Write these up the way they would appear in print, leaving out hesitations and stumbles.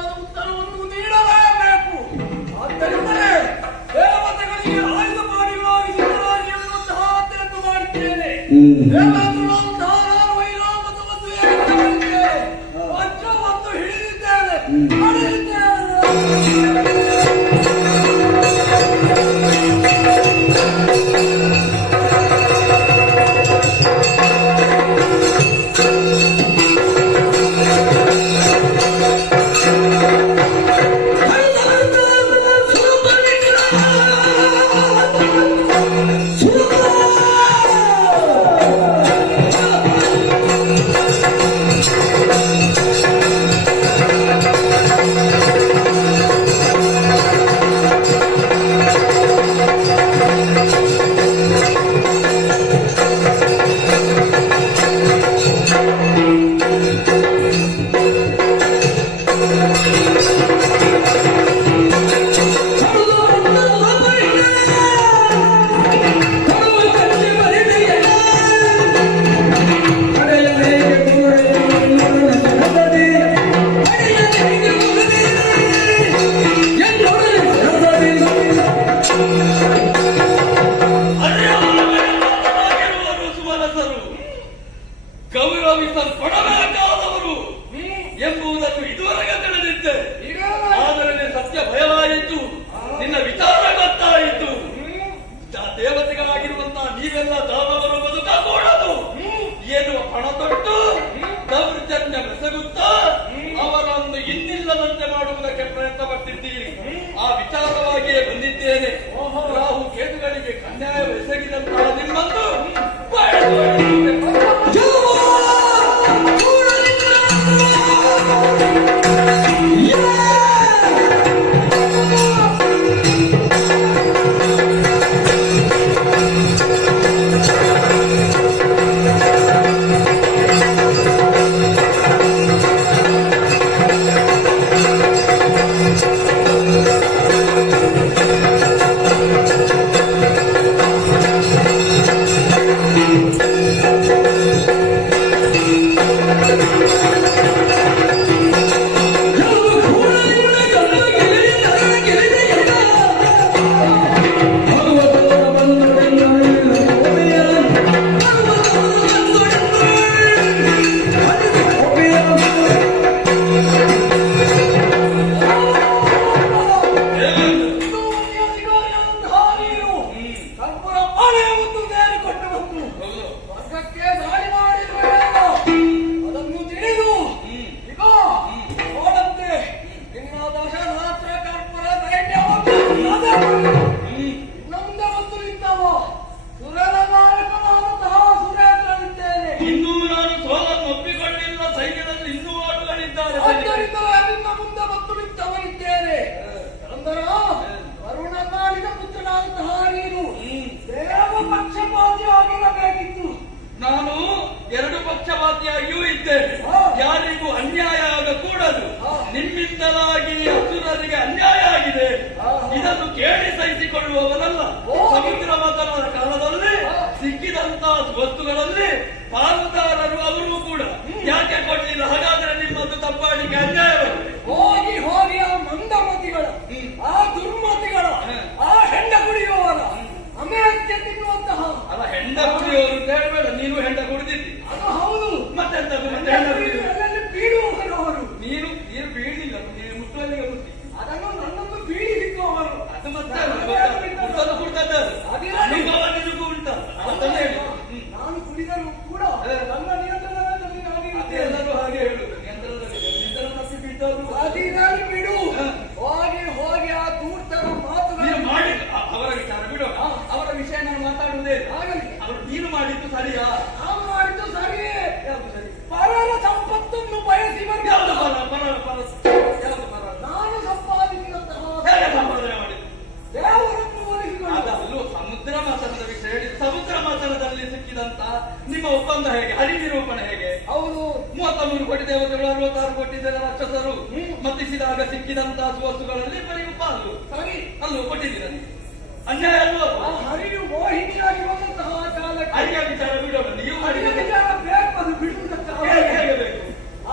ಸೂಕ್ತವಾದ ಉತ್ತರವನ್ನು ನೀಡಲೇಬೇಕು. ಆದ್ದರಿಂದಲೇ ದೇವತೆಗಳಿಗೆ ಆಯುಧಪಾಣಿಗಳಾಗಿ ಸಿದ್ಧರಾಗಿ ಎನ್ನುವಂತಹ ಮಾತನ್ನು ಮಾಡಿದ್ದೇನೆ. ದೇವೇಂದ್ರನಂತಹ ನಾನು ವೈರಾಮತವನ್ನು ಮಾಡಿದ್ದೇನೆ. ವಜ್ರವನ್ನು ಹಿಡಿದಿದ್ದೇನೆ. ಗೌರವಿಸಲ್ಪಡಬೇಕಾದವರು ಎಂಬುದನ್ನು ಇದುವರೆಗೆ ತಿಳಿದಿದ್ದೆ. ಆದರೆ ಸತ್ಯ ಭಯವಾಯಿತು, ನಿನ್ನ ವಿಚಾರ ಗೊತ್ತಾಯಿತು. ದೇವತೆಗಳಾಗಿರುವಂತಹ ನೀವೆಲ್ಲ ದಾನವರು ಬದುಕಕೂಡದು ಎನ್ನುವ ಪಣ ತೊಟ್ಟು ದೌರ್ಜನ್ಯ ಬೆಸಗುತ್ತಾ ಅವರನ್ನು ಇನ್ನಿಲ್ಲದಂತೆ ಮಾಡುವುದಕ್ಕೆ ಪ್ರಯತ್ನ ಪಟ್ಟಿದ್ದೀರಿ. ಆ ವಿಚಾರವಾಗಿಯೇ ಬಂದಿದ್ದೇನೆ. ರಾಹು ಕೇತುಗಳಿಗೆ ಅನ್ಯಾಯ ಎಸಗಿದಂತಹ ನಿಮ್ಮನ್ನು ನಾನು ಎರಡು ಪಕ್ಷಪಾತಿಯಾಗಿಯೂ ಇದ್ದೇನೆ. ಯಾರಿಗೂ ಅನ್ಯಾಯ ಆಗಕೂಡದು. ನಿಮ್ಮಿಂದಲಾಗಿ ಅಸುರರಿಗೆ ಅನ್ಯಾಯ ಆಗಿದೆ, ಇದನ್ನು ಕೇಳಿ ಸಹಿಸಿಕೊಳ್ಳುವವನಲ್ಲ. ಸಮುದ್ರ ಮಥನದ ಕಾಲದಲ್ಲಿ ಸಿಕ್ಕಿದಂತಹ ವಸ್ತುಗಳಲ್ಲಿ ಪಾಲುದಾರರು ಅವರು ಕೂಡ ಯಾಕೆ ಕೊಡಲಿಲ್ಲ? ಹಾಗಾದ್ರೆ ನಿಮ್ಮದು ತಪ್ಪಾಡಿಕೆ ಅನ್ಯಾಯವಾಗಿದೆ. ಹೋಗಿ ಹೋಗಿ ಆ ಮಂದಮತಿಗಳ, ಆ ದುರ್ಮತಿಗಳ, ಆ ಹೆಂಡ ಕುಡಿಯುವವರ ಅಮೇತ್ಯ ತಿನ್ನುವಂತಹ ಅಲ್ಲ, ಹೆಂಡ ಕುಡಿಯೋರು ಅಂತ ಹೇಳಬೇಡ. ನೀನು ಹೆಂಡ ಕುಡಿದಿದ್ದಿ, ಅದು ಹೌದು. ಮತ್ತೆಂತ ಬೀಳುವವರು ಅವರು. ನೀನು ಬೀಳಿಲ್ಲ, ನೀನು ಮುಟ್ಟುವಲ್ಲಿಗೆ ಮುಟ್ಟಿ ಅದನ್ನು ನನ್ನನ್ನು ಬೀಳಿಸಿದ್ದು ಅವರು. ಅದು ಮತ್ತೆ ಕೊಡ್ತಾ ನಾನು ಕುಡಿದರೂ ಕೂಡ ನನ್ನ ನಿಯಂತ್ರಣದಲ್ಲಿ ಎಲ್ಲರೂ ಹಾಗೆ ಹೇಳುದು. ನಿಯಂತ್ರಣ ತಪ್ಪಿ ಬಿಟ್ಟವರು ಅದಿರಲಿ ಬಿಡು. ಹೋಗಿ ಹೋಗಿ ಆ ದೂರ್ತರ ಮಾತುಗಳು ಮಾಡಿ ಅವರ ವಿಚಾರ ಬಿಡು. ಅವರ ವಿಷಯ ನಾನು ಮಾತಾಡುವುದೇ ಆಗಲಿ. ಅವರು ನೀನು ಮಾಡಿದ್ದು ಸರಿಯಾ? ನಾವು ಮಾಡಿದ್ದು ಸರಿಯೇ. ಪರರ ಸಂಪತ್ತನ್ನು ಬಯಸಿ ನಾನು ಸಂಪಾದಿಸಿದಂತಹ ಸಂಪಾದನೆ ಮಾಡಿ ದೇವರನ್ನು ಹೋಲಿಸಿಕೊಂಡು ಸಮುದ್ರ ಮಥನದ ವಿಷಯ ಹೇಳಿ. ಸಮುದ್ರ ಮಥನದಲ್ಲಿ ಸಿಕ್ಕಿದಂತಹ ನಿಮ್ಮ ಒಪ್ಪಂದ ಹೇಗೆ? ಹರಿನಿರೂಪಣೆ ಹೇಗೆ? ಹೌದು. 33 ಕೋಟಿ ದೇವತೆಗಳು, 66 ಕೋಟಿ ಜನ ರಾಕ್ಷಸರು ಮತ್ತಿಸಿದಾಗ ಸಿಕ್ಕಿದಂತಹ ವಸ್ತುಗಳಲ್ಲಿ ಬರೀ ಪಾಲು ಸರಿ ಅಲ್ಲೂ ಕೊಟ್ಟಿದ್ದೀರ. ಅನ್ಯಾಯ ಅಲ್ವೋ? ಹರಿಯು ಮೋಹಿನಿಯಾಗಿ ಬಂದಂತಹ ಕಾಲಕ್ಕೆ ಹರಿಯ ವಿಚಾರ ಬಿಡೋಣ. ನೀವು ಹರಿಯ ವಿಚಾರ ಬೇಕು, ಅದು ಬಿಡುವುದಕ್ಕೆ ಹೇಗೆ ಬೇಕು?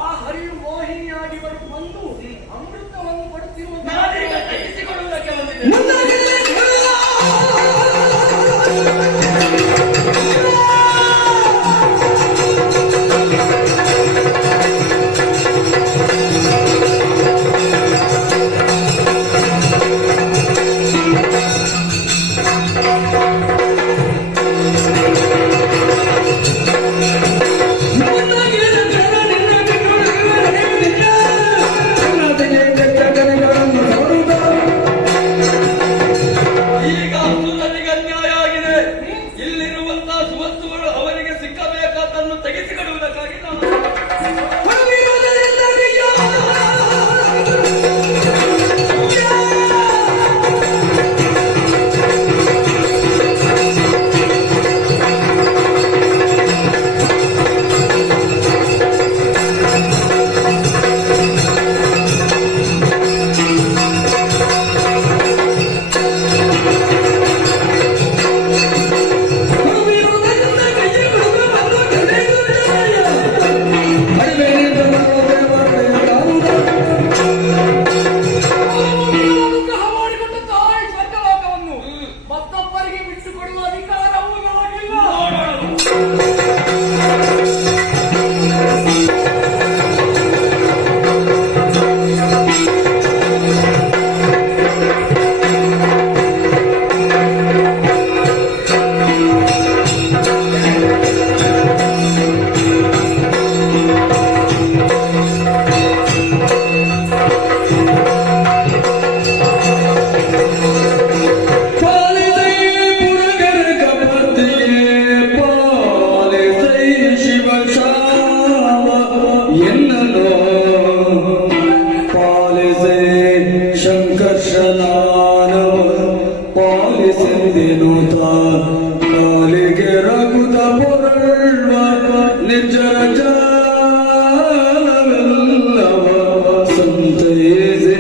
ಆ ಹರಿಯು ಮೋಹಿನಿಯಾಗಿ ಬಂದು ಅಮೃತ ನಾನೀಗ ತೆಗೆಸಿಕೊಳ್ಳುವುದಕ್ಕೆ ಬಂದಿದ್ದೇನೆ. ಈಗ ಸುರನಿಗೆ ಅನ್ಯಾಯ ಆಗಿದೆ. ಇಲ್ಲಿರುವಂತಹ ಸುವಸ್ತುಗಳು ಅವರಿಗೆ ಸಿಕ್ಕಬೇಕಾದನ್ನು ತೆಗೆಸಿಕೊಡುವುದಕ್ಕಾಗಿ ನಾನು ಅನುಗ್ರಹ ಮಾಡಿಕೊಂಡು ತಾಯಿ ಸ್ವರ್ಗಲೋಕವನ್ನು ಮತ್ತೊಬ್ಬರಿಗೆ ಬಿಟ್ಟುಕೊಡುವ ಅಧಿಕಾರವೂ ನನಗಿಲ್ಲ. ಕಾಲಿಗೆ ರಘುದ ಪೊರಳ್ವ ನಿರ್ಜರ ಜಾಲವೆಲ್ಲವ ಸಂತೈಸೆ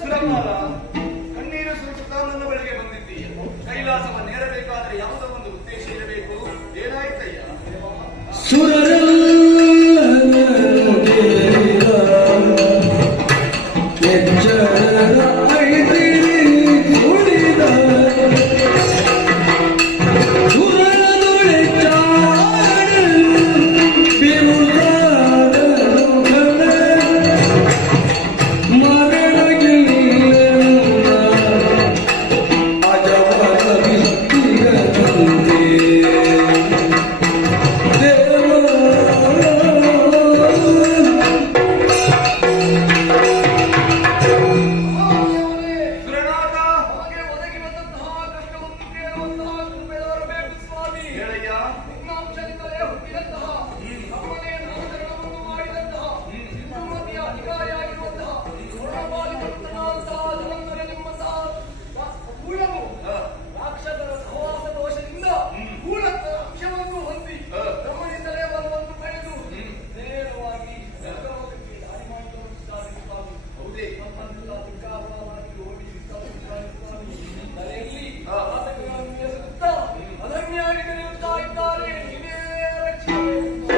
ಸುರಮಾಲ, ಕಣ್ಣೀರು ಸುರಿಸುತ್ತಾ ನನ್ನ ಬಳಿಗೆ ಬಂದಿದ್ದೀಯ. ಕೈಲಾಸವ ನೇರಬೇಕಾದ್ರೆ ಯಾವುದೋ ಒಂದು ಉದ್ದೇಶ ಇರಬೇಕು. ಏನಾಯ್ತಯ್ಯ? ಸುರನಾಥ, ಹಾಗೆ ಒದಗಿ ಬಂದಂತಹ ಕಷ್ಟವನ್ನು ಕೇಳುವಂತಹ ಕೃಪೆಯವರು ಬೇಕು ಸ್ವಾಮಿ. ಹೇಳಯ್ಯ. ನಿನ್ನಾಂಶದಿಂದಲೇ ಹುಟ್ಟಿದಂತಹ ಅವನೇ ನಾಮಕರಣವನ್ನು ಮಾಡಿದಂತಹ ಸಿಂಧುಮತಿಯ ಅಧಿಕಾರಿಯಾಗಿರುವಂತಹ ಪೂರ್ಣಪಾಲಿತನಾದಂತಹ ಧನಂತರ ನಿಮ್ಮಂತಹ ಕೂಳವು ರಾಕ್ಷಸರ ಸಹವಾಸ ದೋಷದಿಂದ ಕೂಳದ ಅಂಶವನ್ನು ಹೊಂದಿ ನಮ್ಮನಿಂದಲೇ ಬಲವನ್ನು ಪಡೆದು ನೇರವಾಗಿ ಸ್ವರ್ಗಲೋಕಕ್ಕೆ ದಾರಿ ಮಾಡಿಕೊಳ್ಳುತ್ತಿದ್ದಾರೆ ಸ್ವಾಮಿ. ಹೌದೇ? ನಮ್ಮನ್ನೆಲ್ಲ ದಿಕ್ಕಾಪಾಲವಾಗಿ ಓಡಿಸಿದ್ದಾರೆ ಸ್ವಾಮಿ. ತಲೆಯಲ್ಲಿ ಆತಂಕಗಳನ್ನು ಎಸಗುತ್ತಾ ಅನನ್ಯಾಗಿ ನಡೆಯುತ್ತಾ ಇದ್ದಾರೆ. ನೀವೇ ರಕ್ಷಿಸಬೇಕು.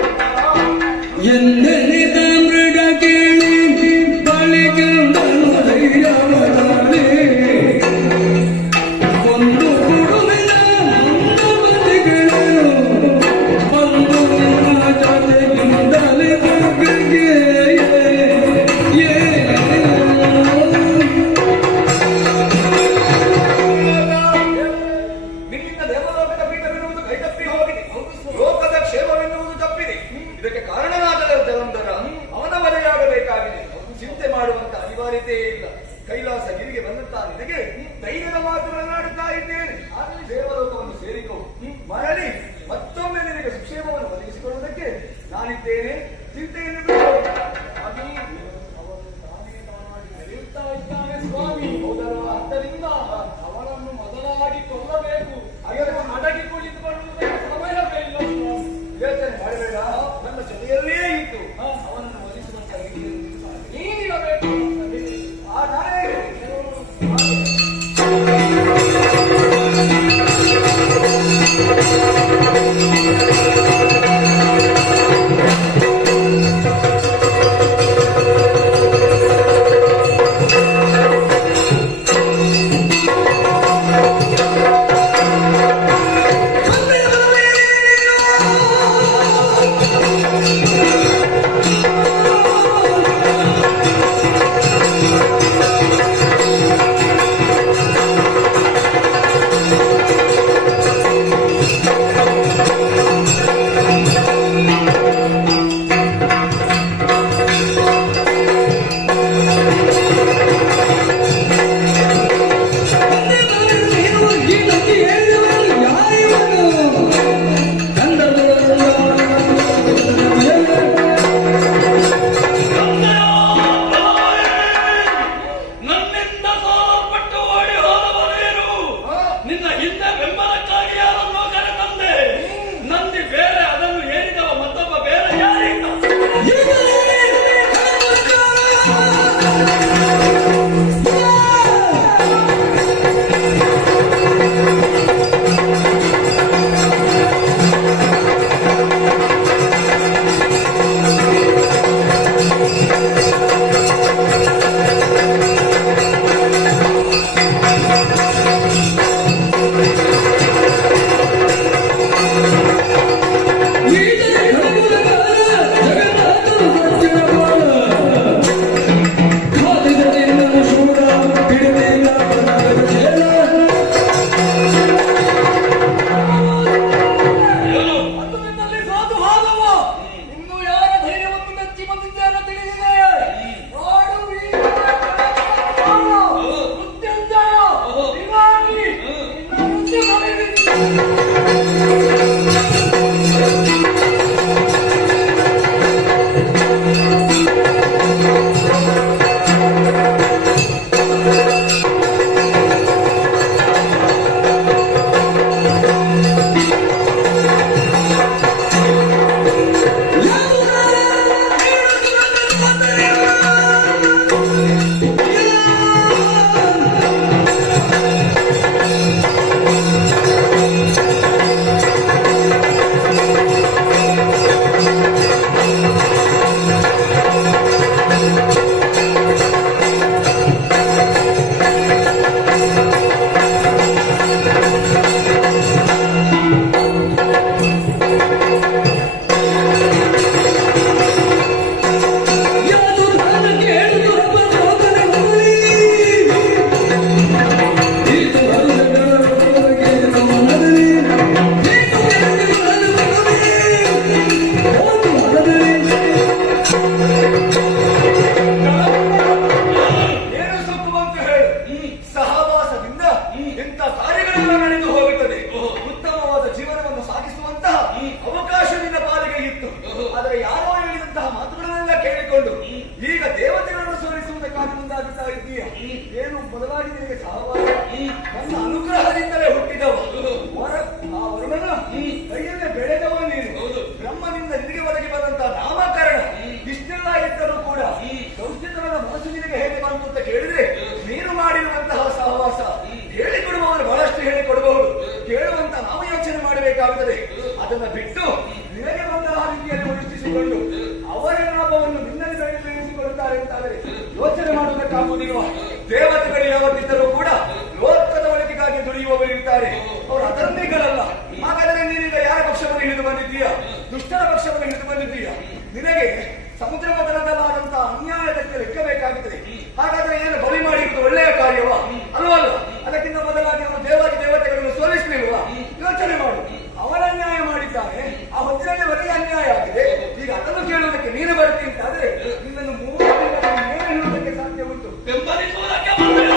ಎಂದೆನಿದ ಮೃಗ ಕೇಳಿ ಬಳಿಗೆಂದನು ಧೈರ್ಯವದಾನೆ ಒಂದು ಕುಡುವಿನ ಮಂದಮತಿಗಳನ್ನು ಬಂದು ನಿಮ್ಮ ಜೊತೆಗಿಂದಲೇ ದುರ್ಗಕ್ಕೆ ನಿನ್ನಿಂದ ದೇವಲೋಕದ ಪೀಠವಿರುವುದು ಕೈತಪ್ಪಿ ಹೋಗಿದೆ. ಲೋಕದ ಕ್ಷೇಮವೆನ್ನುವುದು ತಪ್ಪಿದೆ. ಇದಕ್ಕೆ ಕಾರಣನಾದ ಜಲಂಧರ ಮಾಡಬೇಕಾಗುತ್ತದೆ. ಅದನ್ನ ಬಿಟ್ಟು ನಿನಗೆ ಬಂದ ರೀತಿಯಲ್ಲಿ ಅನುಷ್ಠಿಸಿಕೊಂಡು ಅವರ ಲಾಭವನ್ನು ನಿನ್ನಲ್ಲಿ ಬೆಳೆಸಿಕೊಳ್ಳುತ್ತಾರೆ ಅಂತಾದರೆ ಯೋಚನೆ ಮಾಡುವುದಕ್ಕಾಗುವುದಿಲ್ವ? ದೇವತೆಗಳು ಯಾವತ್ತಿದ್ದರೂ ಕೂಡ ಲೋಕದ ಒಳಿತಿಗಾಗಿ ದುಡಿಯುವವರು ಇರ್ತಾರೆ, ಅವರು ಅಧರ್ಮಿಗಳಲ್ಲ. ಹಾಗಾದರೆ ನೀನೀಗ ಯಾರ ಪಕ್ಷವನ್ನು ಹಿಡಿದು ಬಂದಿದ್ದೀಯಾ? ದುಷ್ಟರ ಪಕ್ಷವನ್ನು ಹಿಡಿದು ಬಂದಿದ್ದೀಯಾ? ನಿನಗೆ ಸಮುದ್ರ ಮೊದಲಾದಂತಹ ಅನ್ಯಾಯದಕ್ಕೆ ಲೆಕ್ಕಬೇಕಾಗುತ್ತದೆ. ಹಾಗಾದ್ರೆ ಏನು ಬಲಿ ಮಾಡಿರುವುದು ಒಳ್ಳೆಯ ಕಾರ್ಯವಾ? ಅಲ್ವಲ್ಲ? ಅದಕ್ಕಿಂತ ಮೊದಲಾಗಿ ಅವನು ದೇವತೆಗಳನ್ನು ಸೋಲಿಸಲಿಲ್ವಾ? ಯೋಚನೆ ಮಾಡು. ಅವರ ಅನ್ಯಾಯ ಮಾಡಿದ್ದಾನೆ, ಆ ಹೊತ್ತಿನಲ್ಲಿ ಬರೀ ಅನ್ಯಾಯ ಆಗಿದೆ. ಈಗ ಅದನ್ನು ಕೇಳುವುದಕ್ಕೆ ನೀನು ಬರ್ತೀನಿ ಅಂತಾದ್ರೆ ನಿನ್ನನ್ನು 3 ದಿನಗಳ ಮೇಲೆ ಹೇಳುವುದಕ್ಕೆ ಸಾಧ್ಯ ಉಂಟು. ಬೆಂಬಲಿಸುವುದಕ್ಕೆ ಬಂದಿಲ್ಲ.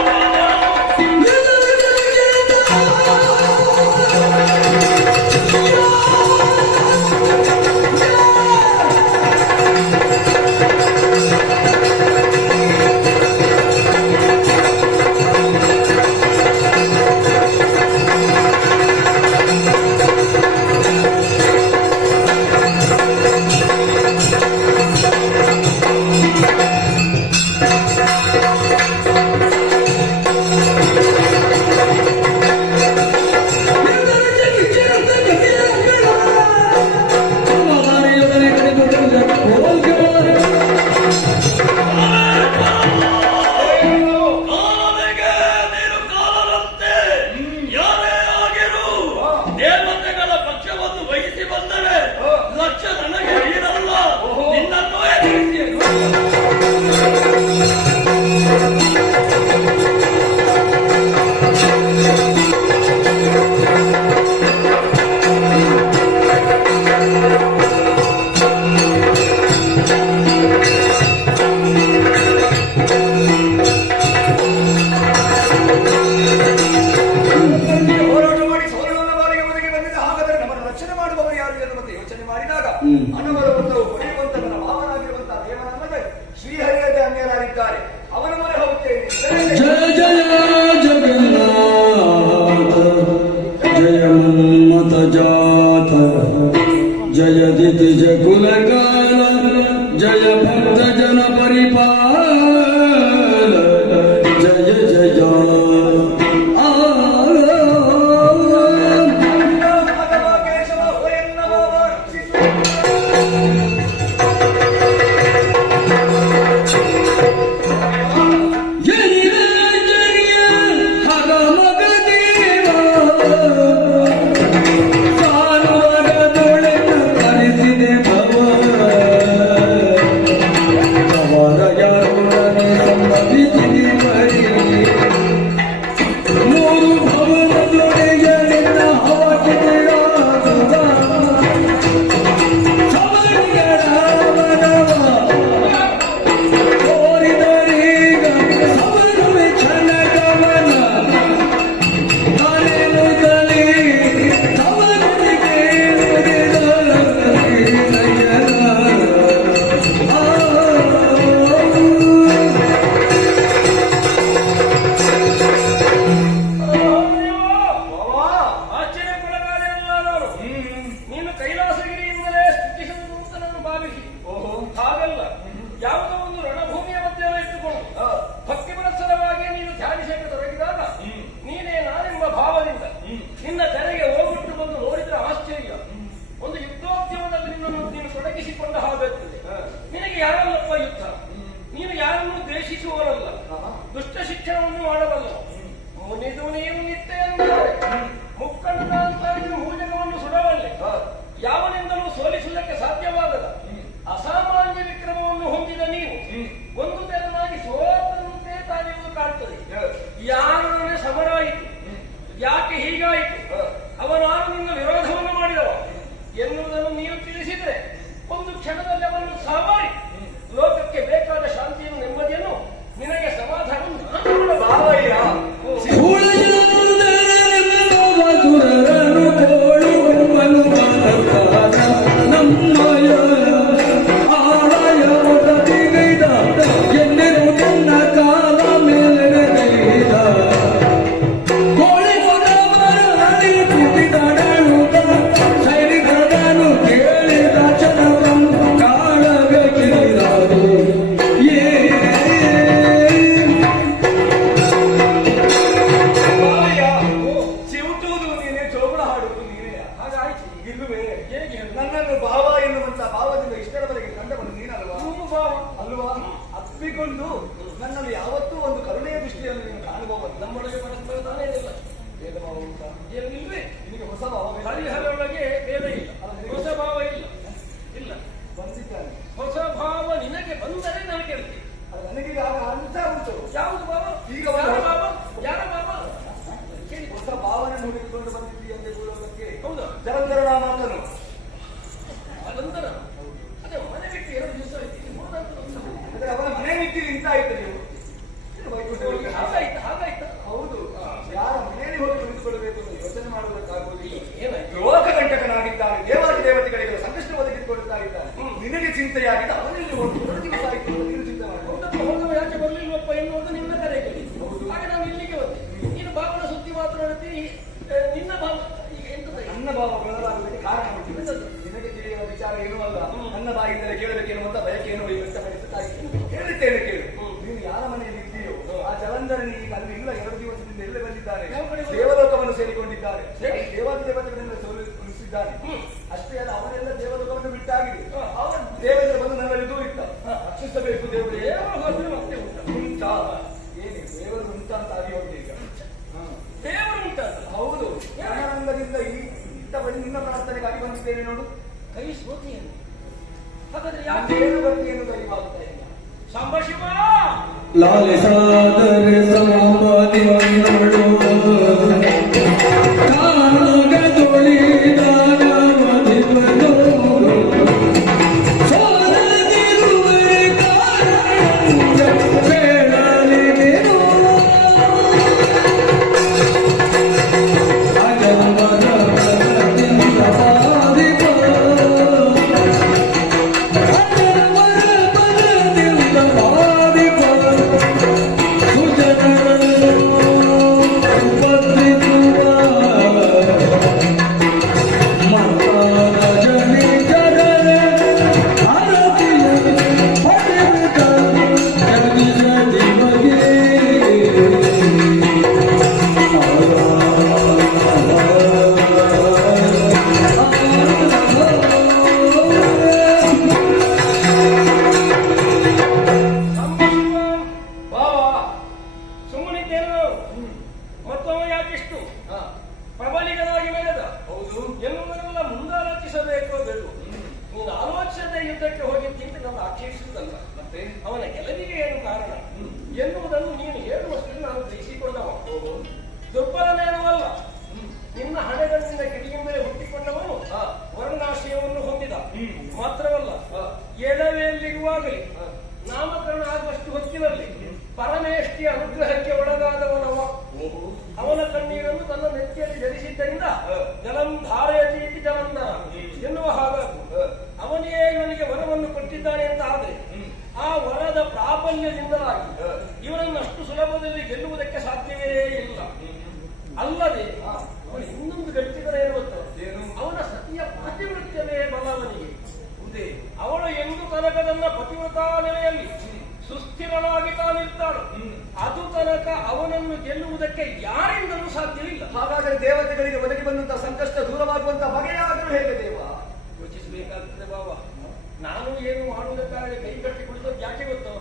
ದೇವತೆಗಳ ಪಕ್ಷವನ್ನು ವಹಿಸಿ ಬಂದರೆ ಲಕ್ಷ್ಯ ನನಗೆ ಇರಲ್ಲ, ನಿನ್ನನ್ನು ಎದುರಿಸಿ ಅನವರವನ್ನು ಹೊಡೆಯುವಂತಹ ಭಾವನಾಗಿರುವಂತಹ ದೇವನಲ್ಲದೆ ಶ್ರೀಹರಿಯದ ಅನ್ಯರಾಗಿದ್ದಾರೆ. ಅವನ ಮೊರೆ ಹೋಗುತ್ತೇನೆ. ಜಯ ಜಯ ಜಗನ್ನಾಥ, ಜಯ ಮನ್ಮಥ ಜಾತ, ಜಯ ದಿತಿಜ ಕುಲಕಾಲ, ಜಯ ಭಕ್ತ ಜನ ಪರಿಪಾಲ, ಜಯ ಜಯ Yeah. ಇಲ್ಲವೇ ಹೇಗೆ ಹೇಳು? ನನ್ನನ್ನು ಭಾವ ಎನ್ನುವಂತ ಭಾವದಿಂದ ಇಷ್ಟರವರೆಗೆ ಕಂಡವನು ನೀನಲ್ವಾ? ನೀನು ಭಾವ ಅಲ್ವಾ? ಅಪ್ಪಿಕೊಂಡು ನನ್ನಲ್ಲಿ ಯಾವತ್ತೂ ಒಂದು ಕರುಣೆಯ ದೃಷ್ಟಿಯನ್ನು ನೀನು ಕಾಣಬಹುದು. ನಮ್ಮೊಳಗೆ ಪರಸ್ಪರ ತಾನೇ ಇಲ್ಲ. ಭೇದ ಭಾವ ಉಂಟಾ? ಏನಿಲ್ವೇ? ನಿನಗೆ ಹೊಸ ಭಾವ ಹರಿಹರೊಳಗೆ ಭೇದ ಇಲ್ಲ, ಹೊಸ ಭಾವ ಇಲ್ಲ. ಇಲ್ಲ, ಬಂದಿದ್ದಾನೆ. ಹೊಸ ಭಾವ ನಿನಗೆ ಬಂದರೆ ನಾನು ಕೇಳ್ತೀನಿ. ಅದು ನನಗೆ ಆಗ ಅನಿಸ್ತಾ ಉಂಟು. ಯಾವುದು ಭಾವ? ಈಗ ಯಾರ ಒಂದು- ಭಾವ? ಯಾರ ಭಾವ? ಕೇಳಿ. ಹೊಸ ಭಾವನೆ ಹುಡುಕಿಕೊಂಡು ಬಂದಿದ್ದೀ ಅಂತ ಹೇಳುವುದಕ್ಕೆ ಹೌದಾ? ಜಲಂಧರ ನಾಮಕನು ಅದಂತರ ಅದೇ ಮನೆ ಬಿಟ್ಟು 2 ದಿವಸ ಆಯ್ತು. ಅಂದ್ರೆ ಅವನ ಮನೆ ನಿಂತು ನಿಂತಾಯ್ತು ನೀವು. ಇದು ವೈಕುಂಠ ಹಾಗಾಯ್ತು, ಹಾಗಾಯ್ತು. ಹೌದು. ಯಾರ ಮನೆಯಲ್ಲಿ ಹೋಗಿ ಕುಳಿತುಕೊಳ್ಳಬೇಕು ಅಂತ ಯೋಚನೆ ಮಾಡುವುದಕ್ಕಾಗುವುದಿಲ್ಲ. ಏನಾಯ್ತು? ಲೋಕಕಂಟಕನಾಗಿದ್ದಾನೆ, ದೇವಾದಿ ದೇವತೆಗಳಿಗೆ ಸಂಕಷ್ಟ ಒದಗಿಸಿಕೊಡುತ್ತಾ ಇದ್ದಾನೆ. ನಿನಗೆ ಚಿಂತೆಯಾಗಿದೆ, ಅವನಲ್ಲಿ ಒಂದು 2 ದಿವಸ ಆಯ್ತು ಅಂತ ನೀನು ಚಿಂತೆ ಮಾಡಿ. ಹೌದಪ್ಪ, ಹೋಗುವ ಯಾಕೆ ಬರ್ಲಿಲ್ವಪ್ಪ ಎನ್ನುವುದು ನಿನ್ನ ಕರೆ ಕೇಳಿ. ಹಾಗೆ ನಾನು ಇಲ್ಲಿಗೆ ಬಂದೆ. ನೀನು ಭಾವನ ಸುದ್ದಿ ಮಾತನಾಡ್ತಿ. ನಿನ್ನ ಭಾವ ಈಗ ಎಂತದ? ನನ್ನ ಭಾವ ಬದಲಾಗುವುದಕ್ಕೆ ಕಾರಣ ಉಂಟು. ನಿನಗೆ ತಿಳಿಯುವ ವಿಚಾರ ಏನೂ ಅಲ್ಲ. ನನ್ನ ಬಾಯಿಂದಲೇ ಕೇಳಬೇಕೆನ್ನುವಂತ ಬಯಕೆಯನ್ನು ವ್ಯಕ್ತಪಡಿಸುತ್ತಾಯಿತು. ಹೇಳುತ್ತೇನೆ ಕೇಳು. ನೀನು ಯಾರ ಮನೆಯಲ್ಲಿ ಇದ್ದೀಯೋ ಆ ಜಲಂಧರನಿ ಈಗ ಅಲ್ಲಿ ಇಲ್ಲ. 2 ದಿವಸದಿಂದ ಎಲ್ಲೇ ಬಂದಿದ್ದಾರೆ. ಯಾವ ಕಡೆ? ದೇವಲೋಕವನ್ನು ಸೇರಿಕೊಂಡಿದ್ದಾರೆ. ದೇವಾದಿ ದೇವತೆಗಳಿಂದ ಸೋಲಿಸಿದ್ದಾನೆ. ಅಷ್ಟೇ ಅಲ್ಲ, ಅವರೆಲ್ಲ ದೇವಲೋಕವನ್ನು ಬಿಟ್ಟಾಗಿದೆ. ಅವರ ದೇವೇಂದ್ರ ಬಂದು ನನ್ನಲ್ಲಿ ದೂರಿದ್ದ. ರಕ್ಷಿಸಬೇಕು ದೇವರು. ದೇವರು ಹೋದ್ರೆ ಮತ್ತೆ ಉಂಟಾ? ಉಂಟಾ? ಏನು ದೇವರು ಉಂಟಾ ಅಂತ ಆಗಿ ಹೋಗಿದೆ ಈಗ. ದೇವರು ಉಂಟಲ್ಲ. ಹೌದು. ಜ್ಞಾನಾನಂದದಿಂದ ಇತ್ತ ಬಳಿ ನಿನ್ನ ಪ್ರಾರ್ಥನೆಗಾಗಿ ಬಂದಿದ್ದೇನೆ ನೋಡು. ಕೈ ಸೋತಿಯನ್ನು ಹಾಗಾದ್ರೆ ಯಾಕೆ ಯಾಕೆ ಏನು ಬರ್ತಿ ಎನ್ನುವುದು ಅರಿವಾಗುತ್ತಾ ಇಲ್ಲ. ಸಾಂಬ ಶಿವ ಲಾಲಿಸಾದರೆ ಸಂಪದಿ ಒಂದಳು ಕಾಣಗ ತೊಳಿದಾಗ ಮದಿಪನು ಸೋಲದಿರುವೆ ಕಾರಣ ಬೇಡಲಿಗೆನು ಅಜಂಬರ ಬಲದಿಂದ ಬಾಧಿಪ ಸಾಂಬ ಶಿವ ಭಾವ. ಸುಮ್ಮನಿದ್ದೇನು? ಮತ್ತವ ಯಾಕಿಷ್ಟು ಹಾ, ಪ್ರಬಲಿಗನಾಗಿ ಬೆಳೆದ ಹೌದು. ಎನ್ನುವುದನ್ನೆಲ್ಲ ಮುಂದಾಲೋಚಿಸಬೇಕು ಬೇಡು. ನೀನು ಆಲೋಚನೆ ಯುದ್ಧಕ್ಕೆ ಹೋಗಿದ್ದಂತೆ ನಾನು ಆಕ್ಷೇಪಿಸುವುದಲ್ಲ. ಮತ್ತೆ ಅವನ ಗೆಲುವಿಗೆ ಏನು ಕಾರಣ ಎನ್ನುವುದನ್ನು ನೀನು ಹೇಳುವಷ್ಟು ನಾನು ಗ್ರಹಿಸಿಕೊಂಡವ. ದುರ್ಬಲನೇನೂ ಅಲ್ಲ. ನಿನ್ನ ಹಣೆಗಳಿಂದ ಕಿಡಿಯಿಂದಲೇ ಹುಟ್ಟಿಕೊಂಡವನು ವರ್ಣಾಶಯವನ್ನು ಹೊಂದಿದ. ಮಾತ್ರವಲ್ಲ, ಎಳವೆಯಲ್ಲಿರುವಾಗಲೇ ನಾಮಕರಣ ಆಗುವಷ್ಟು ಹೊತ್ತಿನಲ್ಲಿ ಪರಮೇಷ್ಠಿಯ ಅನುಗ್ರಹಕ್ಕೆ ಒಳಗಾದವನವ. ಅವನ ಕಣ್ಣೀರನ್ನು ತನ್ನ ನೆತ್ತಿಯಲ್ಲಿ ಧರಿಸಿದ್ದರಿಂದ ಜಲಂಧಾರಯತೀತಿ ಜಲಂಧರ ಎನ್ನುವ ಹಾಗಾಗು. ಅವನೇ ಇವನಿಗೆ ವರವನ್ನು ಕೊಟ್ಟಿದ್ದಾನೆ ಅಂತ ಆದರೆ ಆ ವರದ ಪ್ರಾಬಲ್ಯದಿಂದಲಾಗಿ ಇವನನ್ನು ಅಷ್ಟು ಸುಲಭದಲ್ಲಿ ಗೆಲ್ಲುವುದಕ್ಕೆ ಸಾಧ್ಯವೇ ಇಲ್ಲ. ಅಲ್ಲದೆ ಅವನು ಇನ್ನೊಂದು ಗಟ್ಟಿದರೆ ಏನು ಗೊತ್ತ? ಅವನ ಸತಿಯ ಪತಿವೃತ್ಯವೇ ಬಲ ಅವನಿಗೆ. ಅವಳು ಎಂದು ತನಕ ನನ್ನ ಪತಿವ್ರತಾ ನೆಲೆಯಲ್ಲಿ ಸುಸ್ಥಿರಳಾಗಿ ತಾನಿರ್ತಾಳು. ಅದು ತನಕ ಅವನನ್ನು ಗೆಲ್ಲುವುದಕ್ಕೆ ಯಾರಿಂದಲೂ ಸಾಧ್ಯವಿಲ್ಲ. ಹಾಗಾದರೆ ದೇವತೆಗಳಿಗೆ ಒದಗಿ ಬಂದಂತಹ ಸಂಕಷ್ಟ ದೂರವಾಗುವಂತಹ ಬಗೆಯಾದರೂ ಹೇಗೆ ದೇವ? ಯೋಚಿಸಬೇಕಾಗ್ತದೆ ಬಾಬಾ. ನಾನು ಏನು ಮಾಡುವುದಕ್ಕಾಗಿ ಕೈಗಟ್ಟಿ ಕುಳಿತದ್ದು ಯಾಕೆ ಗೊತ್ತೋ?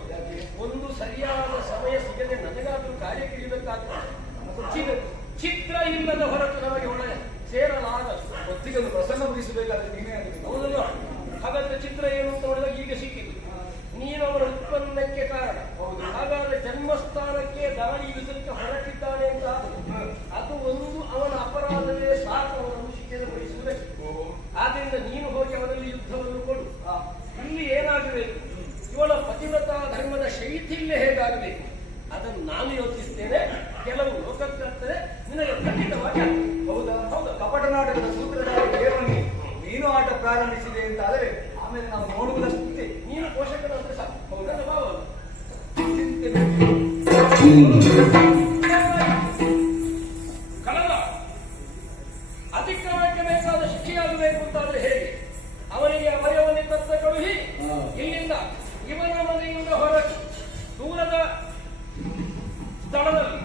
ಒಂದು ಸರಿಯಾದ ಸಮಯ ಸಿಗದೆ ನನಗಾದ್ರೂ ಕಾರ್ಯಕ್ಕೆ ಇರುವುದಕ್ಕಾಗ್ತದೆ. ಚಿತ್ರ ಇಲ್ಲದ ಹೊರತು ನಮಗೆ ಒಳ್ಳೆಯ ಸೇರಲಾದ ಹೊತ್ತಿಗೆ ಒಂದು ಪ್ರಸನ್ನ ಮುಗಿಸಬೇಕಾದ್ರೆ ನೀನೇ ಆಗಿದೆ. ಹೌದಲ್ಲ? ಹಾಗಾದ್ರೆ ಚಿತ್ರ ಏನು ಅಂತ ನೋಡಿದಾಗ ಈಗ ಸಿಕ್ಕಿತು. ನೀನು ಅವನ ಉತ್ಪನ್ನಕ್ಕೆ ಕಾರಣ. ಹಾಗಾದ್ರೆ ಜನ್ಮಸ್ಥಾನಕ್ಕೆ ದಾಳಿ ಇಳಿಸಲಿಕ್ಕೆ ಹೊರಟಿದ್ದಾನೆ ಅಂತ ಅದು ಒಂದು ಅವನ ಅಪರಾಧವೇ ಸಾಕು ಅವನನ್ನು ಶಿಕ್ಷೆಯನ್ನು ವಹಿಸುವುದಕ್ಕೆ. ಆದ್ರಿಂದ ನೀನು ಹೋಗಿ ಅವನಲ್ಲಿ ಯುದ್ಧವನ್ನು ಕೊಡು. ಇಲ್ಲಿ ಏನಾಗಬೇಕು? ಇವಳ ಪತಿವ್ರತ ಧರ್ಮದ ಶೈಥಿಲ್ಯ ಹೇಗಾಗಬೇಕು ಅದನ್ನು ನಾನು ಯೋಚಿಸ್ತೇನೆ. ಕೆಲವು ಲೋಕಕ್ಕಾಗ್ತದೆ, ನಿನಗೆ ಖಂಡಿತವಾಗಿ ಆಗ್ತದೆ. ಹೌದಾ? ಹೌದಾ? ಕಪಟ ನಾಟಕದ ಸೂತ್ರಧಾರಿ ದೇವನಿ ನೀನು ಆಟ ಪ್ರಾರಂಭಿಸಿದೆ ಅಂತ ಆದರೆ ಆಮೇಲೆ ನಾವು ನೋಡುವುದಷ್ಟೇ. ನೀನು ಪೋಷಕನಾದ್ರೆ ಸಾಕು. ಹೌದಾ ಭಾವ? ಚಿಂತೆ ಬೇಡ. ಕಳಲ ಅತಿಕ್ರಮಕ್ಕೆ ಬೇಕಾದ ಶಿಕ್ಷೆಯಾಗಬೇಕು ಅಂತಾದ್ರೆ ಹೇಗೆ? ಅವನಿಗೆ ಅಭಯವನ್ನು ತತ್ತ ಕಳುಹಿ ಇಲ್ಲಿಂದ ಇವನ ಮನೆಯಿಂದ ಹೊರಟು ದೂರದ ಸ್ಥಳದಲ್ಲಿ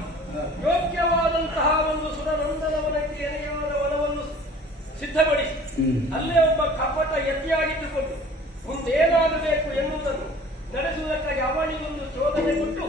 ಯೋಗ್ಯವಾದಂತಹ ಒಂದು ಸುರನಂದನವನಕ್ಕೆ ಎನೆಯಾದ ವನವನ್ನು ಸಿದ್ಧಪಡಿಸಿ ಅಲ್ಲೇ ಒಬ್ಬ ಕಪಟ ಯತಿಯಾಗಿದ್ದುಕೊಂಡು ಮುಂದೇನಾಗಬೇಕು ಎನ್ನುವುದನ್ನು ನಡೆಸುವುದಕ್ಕಾಗಿ ಅವನಿಗೊಂದು ಚೋದನೆ ಕೊಟ್ಟು